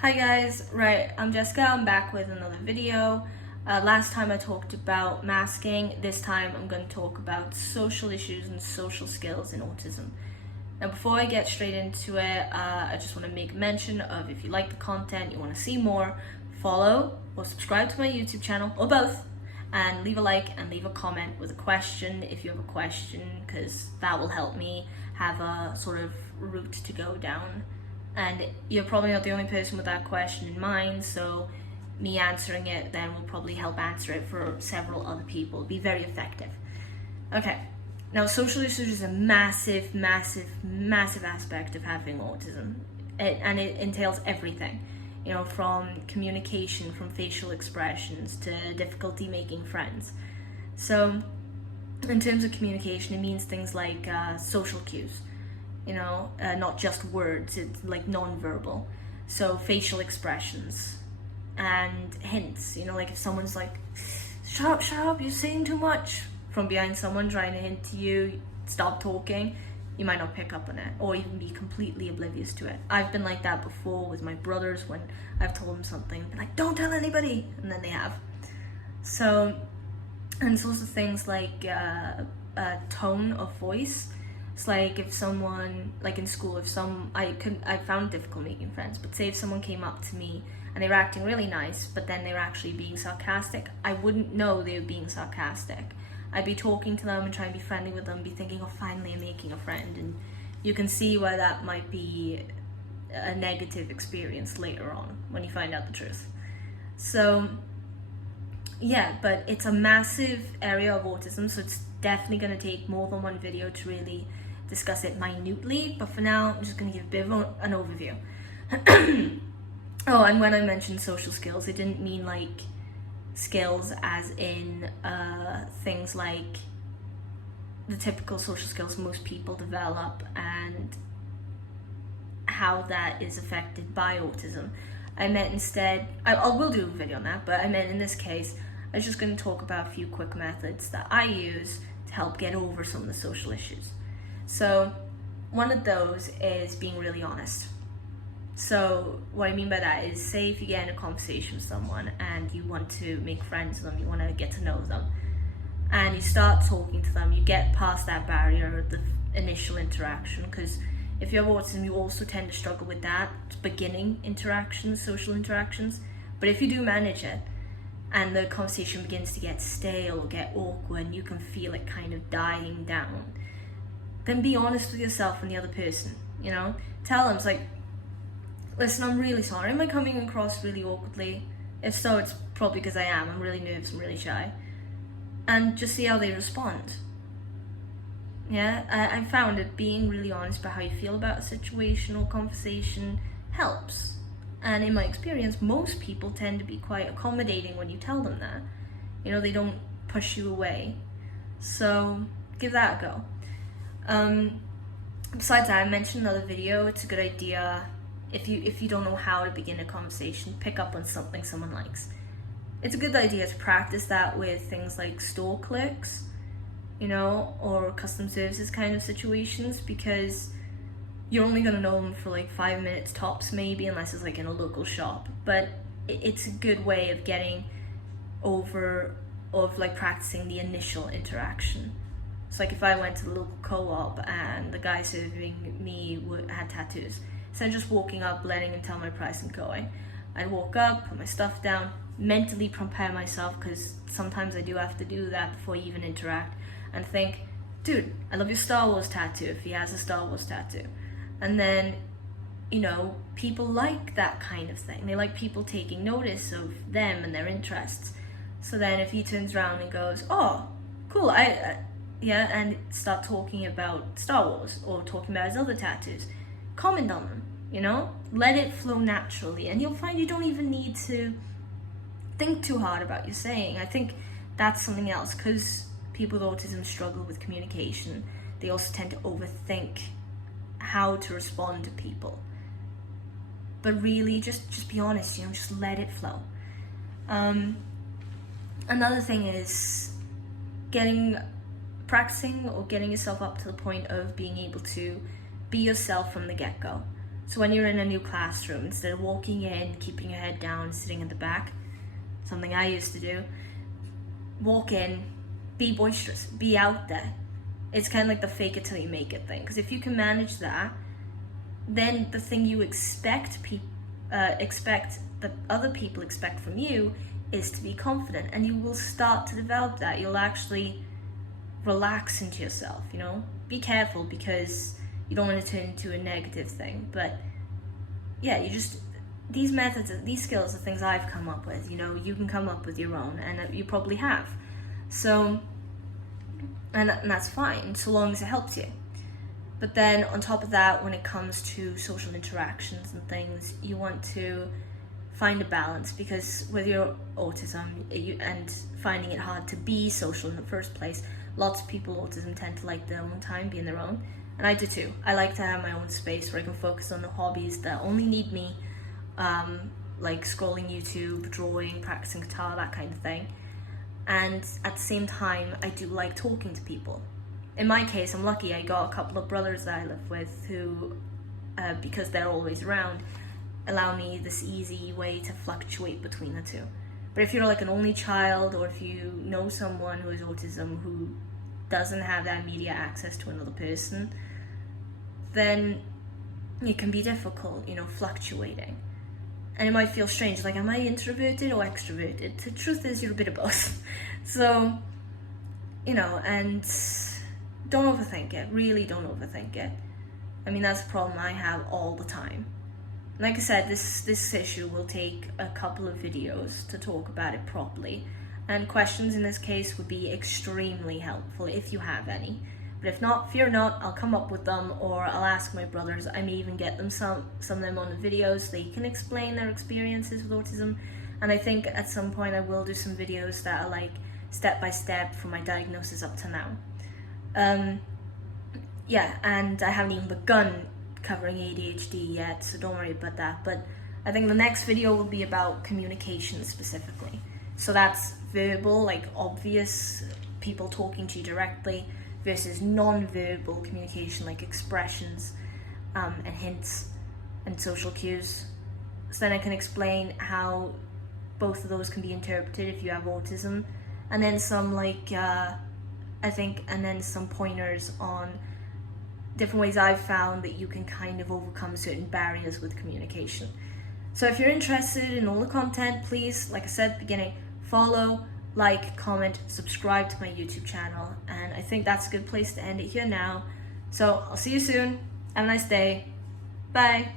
Hi guys, right, I'm Jessica, I'm back with another video. Last time I talked about masking, this time I'm going to talk about social issues and social skills in autism. Now before I get straight into it, I just want to make mention of if you like the content, you want to see more, follow or subscribe to my YouTube channel, or both, and leave a like and leave a comment with a question if you have a question, because that will help me have a sort of route to go down. And you're probably not the only person with that question in mind, so me answering it then will probably help answer it for several other people. It'll be very effective. Okay, now social issues is a massive aspect of having autism. And it entails everything, you know, from communication, from facial expressions to difficulty making friends. So in terms of communication, it means things like social cues. You know, not just words, it's like non-verbal. So facial expressions and hints, you know, like if someone's like, shut up, you're saying too much, from behind someone trying to hint to you, stop talking, you might not pick up on it, or even be completely oblivious to it. I've been like that before with my brothers when I've told them something, been like, don't tell anybody, and then they have. So, and it's also things like a tone of voice. It's like if someone, like in school, I found it difficult making friends, but say if someone came up to me and they were acting really nice, but then they were actually being sarcastic, I wouldn't know they were being sarcastic. I'd be talking to them and trying to be friendly with them, be thinking, oh, finally I'm making a friend, and you can see why that might be a negative experience later on when you find out the truth. So yeah, but it's a massive area of autism, so it's definitely going to take more than one video to really discuss it minutely, but for now I'm just going to give a bit of an overview. Oh, and when I mentioned social skills, I didn't mean like skills as in things like the typical social skills most people develop and how that is affected by autism. I meant instead, I will do a video on that, but I meant in this case, I was just going to talk about a few quick methods that I use to help get over some of the social issues. So one of those is being really honest. So what I mean by that is, say if you get in a conversation with someone and you want to make friends with them, you want to get to know them, and you start talking to them, you get past that barrier of the initial interaction, because if you have autism, you also tend to struggle with that beginning interactions, social interactions. But if you do manage it, and the conversation begins to get stale or get awkward, and you can feel it kind of dying down, then be honest with yourself and the other person, you know? Tell them, it's like, listen, I'm really sorry, am I coming across really awkwardly? If so, it's probably because I am. I'm really nervous, I'm really shy. And just see how they respond. Yeah, I found that being really honest about how you feel about a situation or conversation helps. And in my experience, most people tend to be quite accommodating when you tell them that. You know, they don't push you away. So give that a go. Besides that, I mentioned another video. It's a good idea, if you don't know how to begin a conversation, pick up on something someone likes. It's a good idea to practice that with things like store clerks, you know, or customer services kind of situations, because you're only going to know them for like 5 minutes tops maybe, unless it's like in a local shop. But it's a good way of getting over, of like practicing the initial interaction. It's like if I went to the local co-op and the guy serving me had tattoos, instead of just walking up, letting him tell my price and going, I'd walk up, put my stuff down, mentally prepare myself, because sometimes I do have to do that before you even interact, and think, dude, I love your Star Wars tattoo, if he has a Star Wars tattoo. And then, you know, people like that kind of thing. They like people taking notice of them and their interests. So then if he turns around and goes, oh, cool, yeah, and start talking about Star Wars or talking about his other tattoos, comment on them, you know? Let it flow naturally, and you'll find you don't even need to think too hard about your saying. I think that's something else, because people with autism struggle with communication. They also tend to overthink how to respond to people. But really, just be honest, you know, just let it flow. Another thing is practicing or getting yourself up to the point of being able to be yourself from the get-go. So when you're in a new classroom, instead of walking in, keeping your head down, sitting in the back, something I used to do, walk in, be boisterous, be out there. It's kind of like the fake it till you make it thing. Because if you can manage that, then the thing you expect that other people expect from you is to be confident, and you will start to develop that. You'll actually relax into yourself, you know? Be careful, because you don't want to turn into a negative thing, but yeah, these methods, these skills are things I've come up with, you know? You can come up with your own, and you probably have. So, and that's fine, so long as it helps you. But then on top of that, when it comes to social interactions and things, you want to find a balance, because with your autism and finding it hard to be social in the first place, lots of people with autism tend to like their own time, being their own, and I do too. I like to have my own space where I can focus on the hobbies that only need me, like scrolling YouTube, drawing, practicing guitar, that kind of thing. And at the same time, I do like talking to people. In my case, I'm lucky. I got a couple of brothers that I live with who, because they're always around, allow me this easy way to fluctuate between the two. But if you're like an only child, or if you know someone who has autism who doesn't have that immediate access to another person, then it can be difficult, you know, fluctuating. And it might feel strange, like, am I introverted or extroverted? The truth is, you're a bit of both. So, you know, and don't overthink it. Really don't overthink it. I mean, that's a problem I have all the time. Like I said, this issue will take a couple of videos to talk about it properly. And questions in this case would be extremely helpful if you have any. But if not, fear not, I'll come up with them, or I'll ask my brothers. I may even get them some of them on the videos so they can explain their experiences with autism. And I think at some point I will do some videos that are like step by step from my diagnosis up to now. Yeah, and I haven't even begun covering ADHD yet, so don't worry about that. But I think the next video will be about communication specifically. So that's verbal, like obvious people talking to you directly, versus non-verbal communication, like expressions and hints and social cues. So then I can explain how both of those can be interpreted if you have autism, and then some and then some pointers on different ways I've found that you can kind of overcome certain barriers with communication. So if you're interested in all the content, please, like I said at the beginning, follow, like, comment, subscribe to my YouTube channel, and I think that's a good place to end it here now. So I'll see you soon. Have a nice day. Bye.